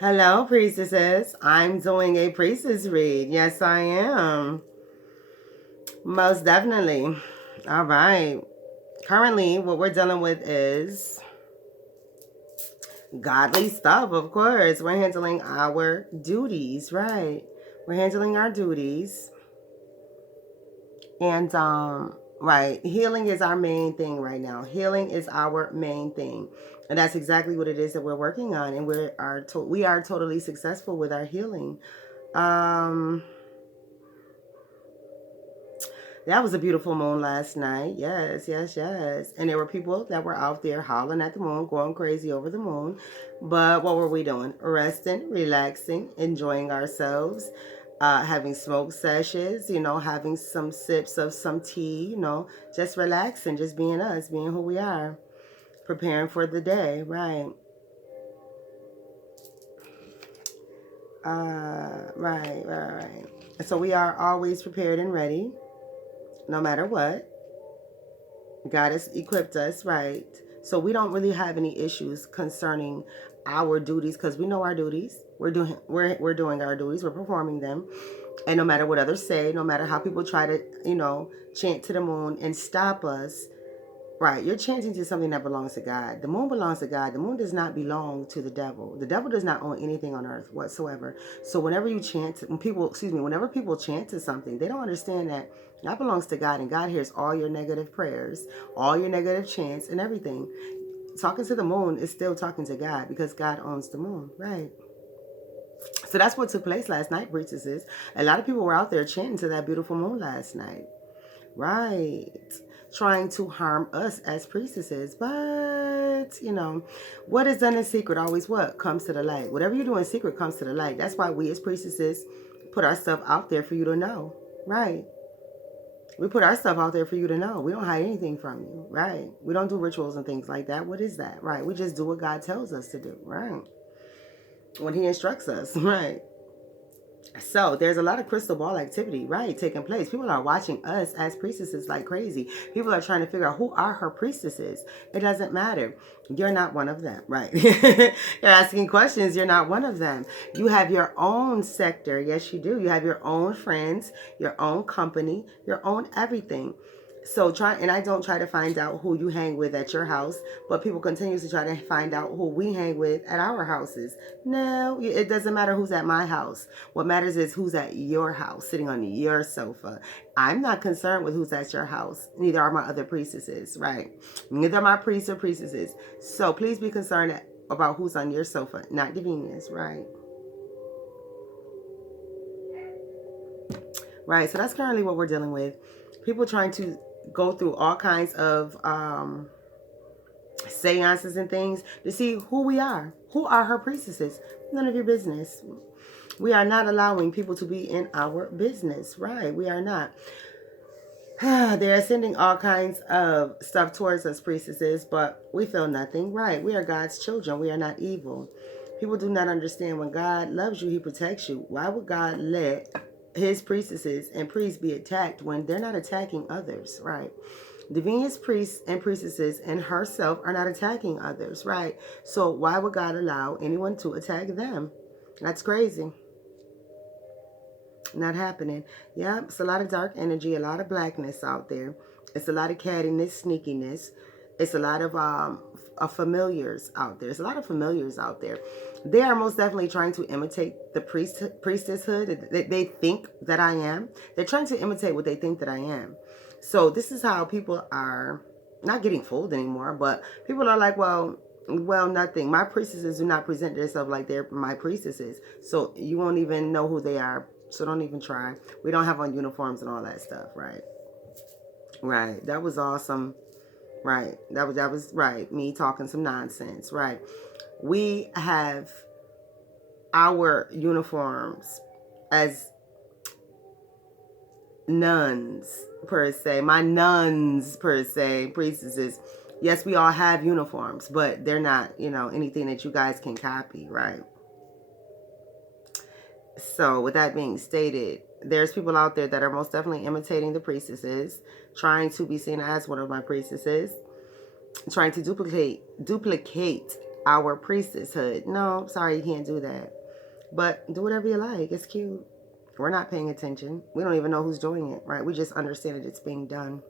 Hello, priestesses. I'm doing a priestess read. Yes, I am. Most definitely. All right. Currently, what we're dealing with is godly stuff, of course. We're handling our duties, right? We're handling our duties. And right, healing is our main thing right now. Healing is our main thing. And that's exactly what it is that we're working on, and we are totally successful with our healing. Um That was a beautiful moon last night. Yes, yes, yes. And there were people that were out there hollering at the moon, going crazy over the moon. But what were we doing? Resting, relaxing, enjoying ourselves, having smoke sessions, having some sips of some tea, just relaxing, just being us, being who we are, preparing for the day, right? Right. So we are always prepared and ready, no matter what. God has equipped us, right? So we don't really have any issues concerning our duties because we know our duties. We're doing our duties. We're performing them, and no matter what others say, no matter how people try to chant to the moon and stop us, right? You're chanting to something that belongs to God. The moon belongs to God. The moon does not belong to the devil. The devil does not own anything on earth whatsoever. So whenever you chant, whenever people chant to something, they don't understand that that belongs to God, and God hears all your negative prayers, all your negative chants, and everything. Talking to the moon is still talking to God because God owns the moon, right? So that's what took place last night, priestesses. A lot of people were out there chanting to that beautiful moon last night. Right. Trying to harm us as priestesses. But, what is done in secret always what? Comes to the light. Whatever you do in secret comes to the light. That's why we as priestesses put our stuff out there for you to know. Right. We put our stuff out there for you to know. We don't hide anything from you. Right. We don't do rituals and things like that. What is that? Right. We just do what God tells us to do. Right. When He instructs us. Right. So there's a lot of crystal ball activity, right, taking place. People are watching us as priestesses like crazy. People are trying to figure out who are her priestesses. It doesn't matter. You're not one of them, right? You're asking questions. You're not one of them. You have your own sector. Yes, you do. You have your own friends, your own company, your own everything. So and I don't try to find out who you hang with at your house, but people continuously try to find out who we hang with at our houses. No, it doesn't matter who's at my house. What matters is who's at your house, sitting on your sofa. I'm not concerned with who's at your house. Neither are my other priestesses, right? Neither are my priests or priestesses. So please be concerned about who's on your sofa, not Divinia's, right? Right. So that's currently what we're dealing with. People trying to go through all kinds of seances and things to see who we are. Who are her priestesses? None of your business. We are not allowing people to be in our business, right? We are not. They're sending all kinds of stuff towards us, priestesses, but we feel nothing, right? We are God's children. We are not evil. People do not understand when God loves you, He protects you. Why would God let His priestesses and priests be attacked when they're not attacking others, right? Divinia's priests and priestesses and herself are not attacking others, right? So why would God allow anyone to attack them? That's crazy. Not happening. Yeah, it's a lot of dark energy, a lot of blackness out there. It's a lot of cattiness, sneakiness. It's a lot of familiars out there. It's a lot of familiars out there. They are most definitely trying to imitate the priestesshood that they think that I am. They're trying to imitate what they think that I am. So this is how people are not getting fooled anymore, but people are like, well, nothing. My priestesses do not present themselves like they're my priestesses. So you won't even know who they are. So don't even try. We don't have on uniforms and all that stuff, right? Right. That was awesome. Right. That was right. Me talking some nonsense, right? We have our uniforms as nuns per se. My nuns per se, priestesses. Yes, we all have uniforms, but they're not, anything that you guys can copy, right? So, with that being stated, there's people out there that are most definitely imitating the priestesses, trying to be seen as one of my priestesses, trying to duplicate our priestesshood. No, sorry, you can't do that. But do whatever you like. It's cute. We're not paying attention. We don't even know who's doing it, right? We just understand that it's being done,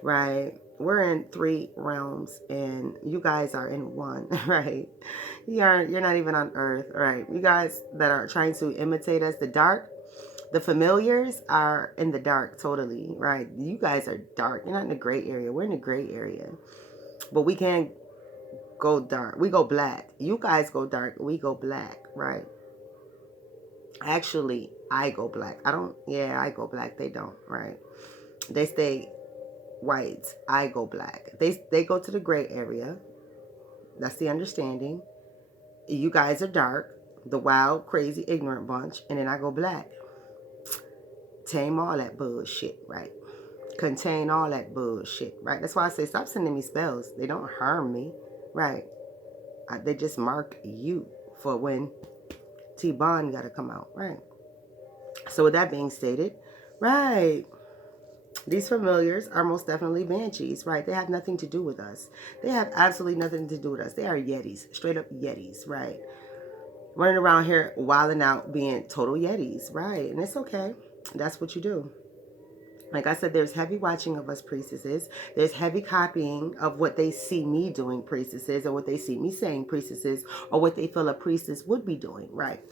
right? We're in 3 realms and you guys are in 1, right? You're not even on earth, right? You guys that are trying to imitate us, the dark, the familiars are in the dark totally, right? You guys are dark. You're not in the gray area. We're in the gray area. But we can't go dark. We go black. You guys go dark. We go black, right? Actually, I go black. I go black. They don't, right? They stay white. I go black. They go to the gray area. That's the understanding. You guys are dark, the wild, crazy, ignorant bunch, and then I go black. Tame all that bullshit, right? Contain all that bullshit, right? That's why I say stop sending me spells. They don't harm me, right? They just mark you for when T-Bond got to come out, right? So with that being stated, right, these familiars are most definitely banshees, right? They have nothing to do with us. They have absolutely nothing to do with us. They are yetis, straight up yetis, right? Running around here wilding out being total yetis, right? And it's okay. That's what you do. Like I said, there's heavy watching of us priestesses. There's heavy copying of what they see me doing, priestesses, or what they see me saying, priestesses, or what they feel a priestess would be doing, right?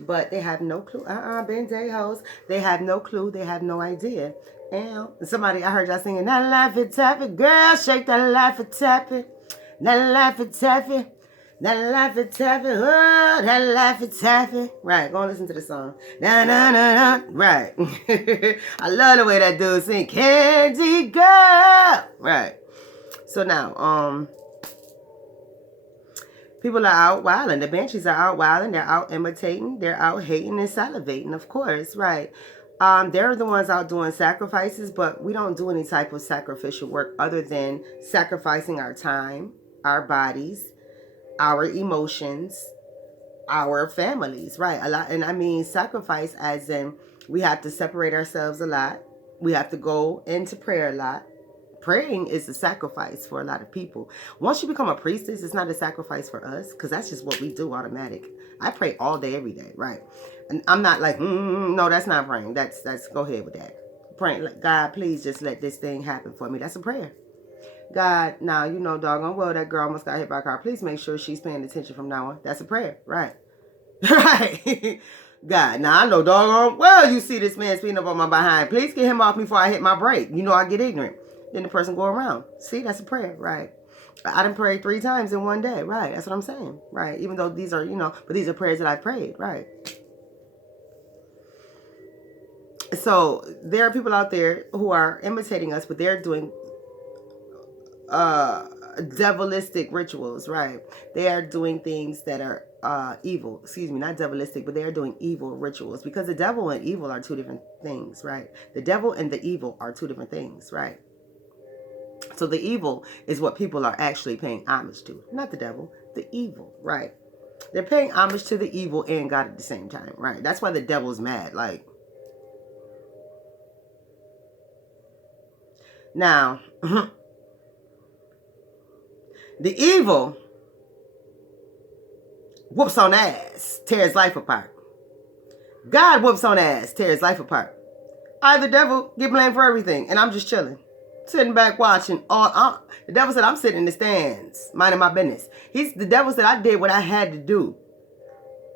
But they have no clue. Bendejos. They have no clue. They have no idea. And somebody, I heard y'all singing, that Laffy Taffy, girl, shake that Laffy Taffy, that Laffy Taffy. That Laffy Taffy, oh, that Laffy Taffy. Right, go and listen to the song. Na na na na. Right. I love the way that dude sing Candy Girl. Right. So now, people are out wilding. The banshees are out wilding. They're out imitating. They're out hating and salivating, of course, right. They're the ones out doing sacrifices, but we don't do any type of sacrificial work other than sacrificing our time, our bodies, our emotions, our families, right? A lot, and I mean sacrifice as in we have to separate ourselves a lot. We have to go into prayer a lot. Praying is a sacrifice for a lot of people. Once you become a priestess, it's not a sacrifice for us because that's just what we do automatic. I pray all day, every day, right? And I'm not like, no, that's not praying. That's go ahead with that. Praying, like, God, please just let this thing happen for me. That's a prayer. God, now, you know doggone well that girl almost got hit by a car. Please make sure she's paying attention from now on. That's a prayer, right? Right. God, now I know doggone well you see this man speeding up on my behind. Please get him off me before I hit my brake. You know I get ignorant. Then the person go around. See, that's a prayer, right? I done prayed 3 times in one day, right? That's what I'm saying, right? Even though these are, but these are prayers that I prayed, right? So there are people out there who are imitating us, but they're doing devilistic rituals, right? They are doing things that are evil. Excuse me, not devilistic, but they are doing evil rituals because the devil and evil are 2 different things, right? The devil and the evil are 2 different things, right? So the evil is what people are actually paying homage to, not the devil, the evil, right? They're paying homage to the evil and God at the same time, right? That's why the devil's mad, like. Now, the evil whoops on ass, tears life apart. God whoops on ass, tears life apart. I, the devil, get blamed for everything, and I'm just chilling, sitting back watching. The devil said I'm sitting in the stands, minding my business. The devil said I did what I had to do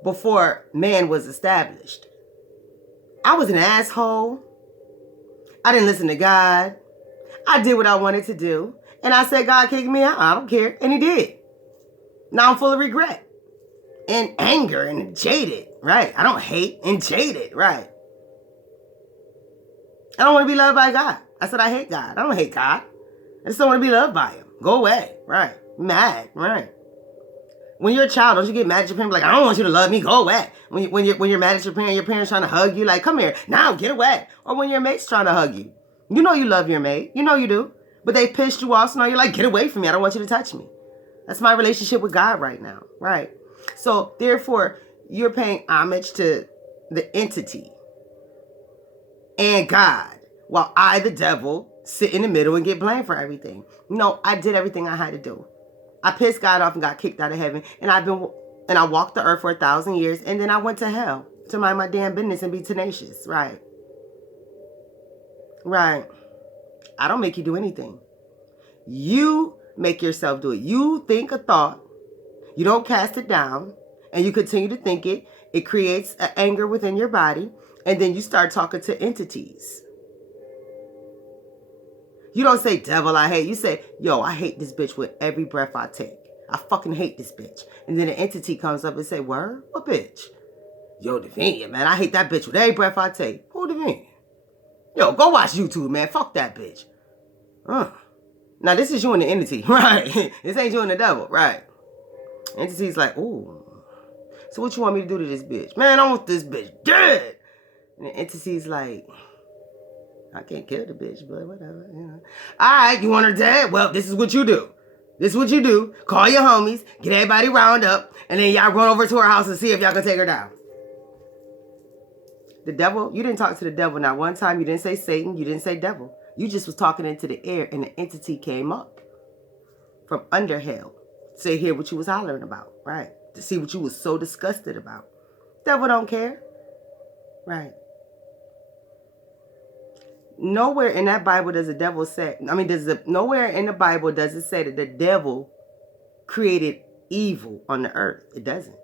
before man was established. I was an asshole. I didn't listen to God. I did what I wanted to do, and I said God kicked me out. I don't care, and He did. Now I'm full of regret and anger and jaded, right? I don't hate and jaded, right? I don't want to be loved by God. I said I hate God. I don't hate God. I just don't want to be loved by Him. Go away, right? Mad, right? When you're a child, don't you get mad at your parents? Like, I don't want you to love me. Go away. When you're mad at your parents trying to hug you, like, come here. Now, get away. Or when your mate's trying to hug you. You know you love your mate. You know you do. But they pissed you off, so now you're like, get away from me. I don't want you to touch me. That's my relationship with God right now, right? So, therefore, you're paying homage to the entity and God, while I, the devil, sit in the middle and get blamed for everything. No, I did everything I had to do. I pissed God off and got kicked out of heaven. And I walked the earth for 1,000 years. And then I went to hell to mind my damn business and be tenacious. Right. Right. I don't make you do anything. You make yourself do it. You think a thought. You don't cast it down. And you continue to think it. It creates an anger within your body. And then you start talking to entities. You don't say, devil, I hate. You say, yo, I hate this bitch with every breath I take. I fucking hate this bitch. And then an entity comes up and say, word? What bitch? Yo, Davinia, man, I hate that bitch with every breath I take. Who Davinia? Yo, go watch YouTube, man. Fuck that bitch. Now, this is you and the entity, right? This ain't you and the devil, right? Entity's like, ooh. So what you want me to do to this bitch? Man, I want this bitch dead. And the entity's like, I can't kill the bitch, but whatever, you know. All right, you want her dead? Well, this is what you do. This is what you do. Call your homies, get everybody round up, and then y'all run over to her house and see if y'all can take her down. The devil, you didn't talk to the devil. Not one time. You didn't say Satan. You didn't say devil. You just was talking into the air, and the entity came up from under hell to hear what you was hollering about, right? To see what you was so disgusted about. Devil don't care, right? Nowhere in that Bible does the devil say, nowhere in the Bible does it say that the devil created evil on the earth. It doesn't.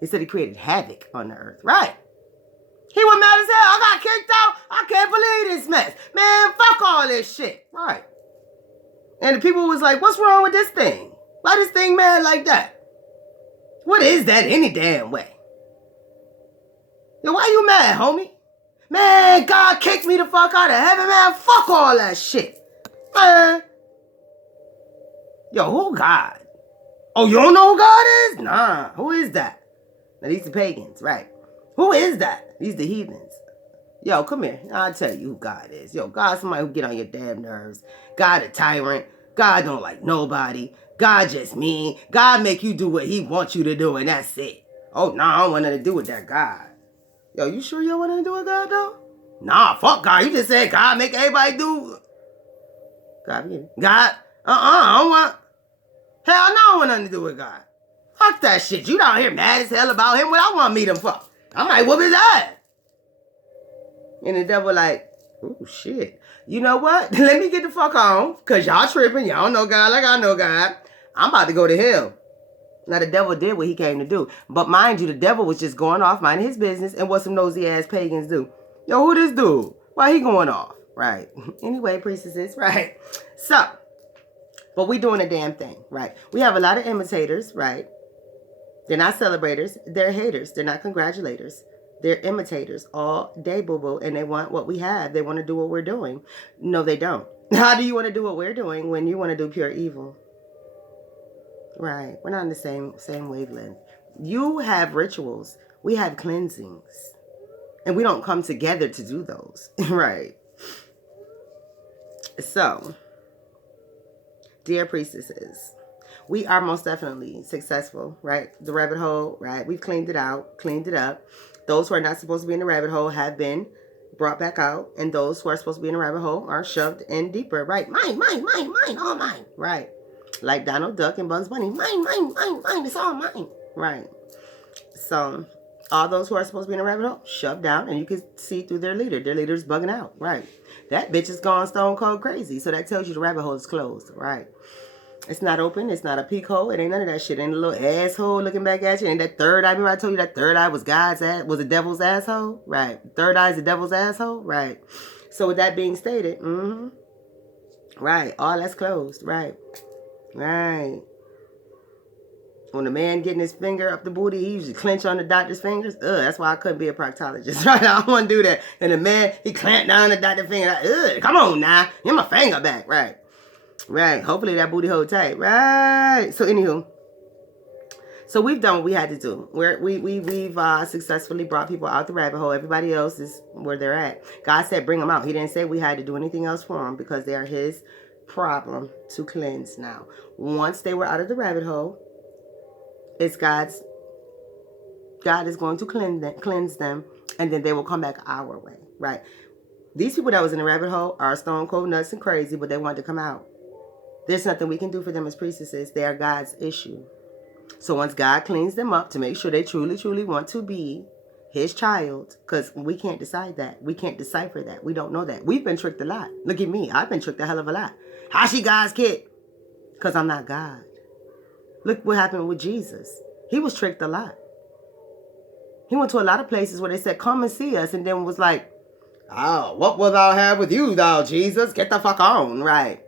It said he created havoc on the earth. Right. He was mad as hell. I got kicked out. I can't believe this mess. Man, fuck all this shit. Right. And the people was like, what's wrong with this thing? Why this thing mad like that? What is that any damn way? Yo, why you mad, homie? Man, God kicked me the fuck out of heaven, man. Fuck all that shit. Man. Yo, who God? Oh, you don't know who God is? Nah, who is that? Now, these the pagans, right? Who is that? These the heathens. Yo, come here. I'll tell you who God is. Yo, God's somebody who get on your damn nerves. God a tyrant. God don't like nobody. God just mean. God make you do what he wants you to do, and that's it. Oh, nah, I don't want nothing to do with that God. Yo, you sure you don't want nothing to do with God, though? Nah, fuck God. You just said God make everybody do. God, I don't want. Hell no, I don't want nothing to do with God. Fuck that shit. You down here mad as hell about him. What I want to meet him for? I might whoop his ass. And the devil like, oh shit. You know what? Let me get the fuck on. Because y'all tripping. Y'all don't know God like I know God. I'm about to go to hell. Now, the devil did what he came to do. But mind you, the devil was just going off, minding his business, and what some nosy-ass pagans do. Yo, who this dude? Why he going off? Right. Anyway, priestesses, right. So, but we doing a damn thing, right? We have a lot of imitators, right? They're not celebrators. They're haters. They're not congratulators. They're imitators all day, boo-boo, and they want what we have. They want to do what we're doing. No, they don't. How do you want to do what we're doing when you want to do pure evil? Right. We're not on the same wavelength. You have rituals. We have cleansings. And we don't come together to do those. Right. So, dear priestesses, we are most definitely successful, right? The rabbit hole, right? We've cleaned it out, cleaned it up. Those who are not supposed to be in the rabbit hole have been brought back out. And those who are supposed to be in the rabbit hole are shoved in deeper, right? Mine, all mine, right? Like Donald Duck and Bugs Bunny. Mine. It's all mine. Right. So, all those who are supposed to be in the rabbit hole, shoved down, and you can see through their leader. Their leader's bugging out. Right. That bitch is gone stone cold crazy. So that tells you the rabbit hole is closed. Right. It's not open. It's not a peek hole. It ain't none of that shit. Ain't a little asshole looking back at you. Ain't that third eye. Remember I told you that third eye was God's ass, was the devil's asshole? Right. Third eye is the devil's asshole? Right. So with that being stated, right. All that's closed. Right. Right. When a man getting his finger up the booty, he usually clench on the doctor's fingers. That's why I couldn't be a proctologist. Right? I don't want to do that. And the man, he clamped down the doctor's finger. Come on now. Get my finger back. Right. Right. Hopefully that booty hold tight. Right. So anywho. So we've done what we had to do. We've successfully brought people out the rabbit hole. Everybody else is where they're at. God said bring them out. He didn't say we had to do anything else for them because they are his problem to cleanse now. Once they were out of the rabbit hole, it's God is going to cleanse them, and then they will come back our way, right? These people that was in the rabbit hole are stone cold nuts and crazy, but they wanted to come out. There's nothing we can do for them as priestesses. They are God's issue. So once God cleans them up to make sure they truly, truly want to be his child, because we can't decide that. We can't decipher that. We don't know that. We've been tricked a lot. Look at me. I've been tricked a hell of a lot. How she God's kid? Because I'm not God. Look what happened with Jesus. He was tricked a lot. He went to a lot of places where they said, come and see us. And then was like, oh, what will thou have with you, thou Jesus? Get the fuck on. Right.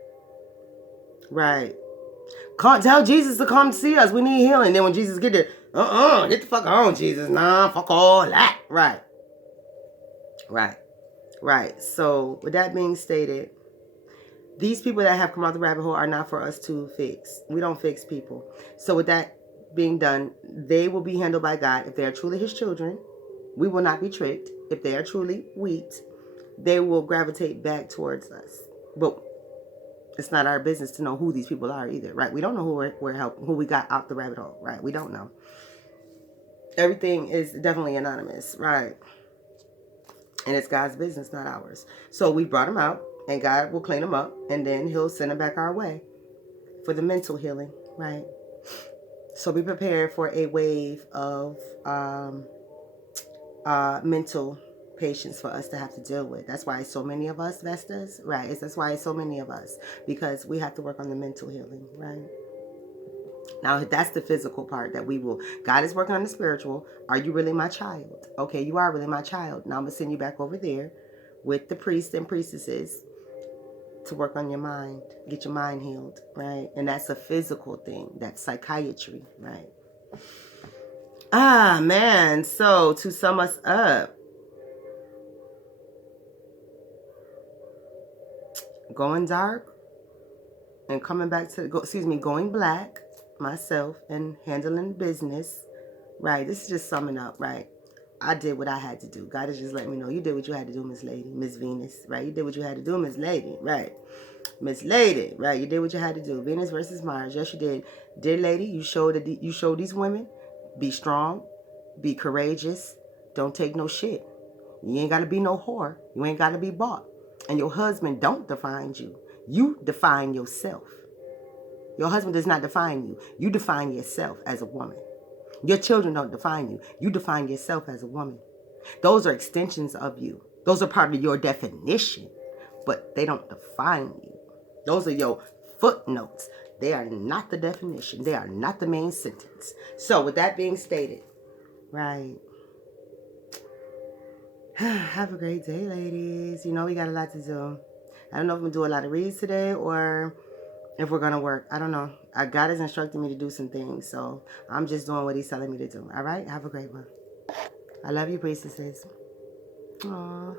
Right. Can't tell Jesus to come see us. We need healing. Then when Jesus get there, get the fuck on, Jesus. Nah, fuck all that. Right. Right. Right. So with that being stated, these people that have come out the rabbit hole are not for us to fix. We don't fix people. So with that being done, they will be handled by God. If they are truly his children, we will not be tricked. If they are truly wheat, they will gravitate back towards us. But it's not our business to know who these people are either, right? We don't know who we got out the rabbit hole, right? We don't know. Everything is definitely anonymous, right? And it's God's business, not ours. So we brought them out, and God will clean them up, and then he'll send them back our way for the mental healing, right? So be prepared for a wave of mental patients for us to have to deal with. That's why so many of us, Vestas, right? That's why so many of us, because we have to work on the mental healing, right? Now, that's the physical part that we will. God is working on the spiritual. Are you really my child? Okay, you are really my child. Now I'm going to send you back over there with the priests and priestesses to work on your mind, get your mind healed, right? And that's a physical thing. That's psychiatry, right? Ah, man. So to sum us up, going dark and coming back to, going black, myself, and handling business, right? This is just summing up, right? I did what I had to do. God is just letting me know you did what you had to do, Miss Lady, Miss Venus, right? You did what you had to do, Miss Lady, right? Miss Lady, right? You did what you had to do. Venus versus Mars, yes, you did. Dear lady, you showed these women, be strong, be courageous, don't take no shit. You ain't got to be no whore. You ain't got to be bought. And your husband don't define you. You define yourself. Your husband does not define you. You define yourself as a woman. Your children don't define you. You define yourself as a woman. Those are extensions of you. Those are part of your definition, but they don't define you. Those are your footnotes. They are not the definition. They are not the main sentence. So with that being stated, right. Have a great day, ladies. You know we got a lot to do. I don't know if I'm going to do a lot of reads today or if we're going to work. I don't know. God has instructed me to do some things, so I'm just doing what he's telling me to do. All right? Have a great one. I love you, priestesses. Aww.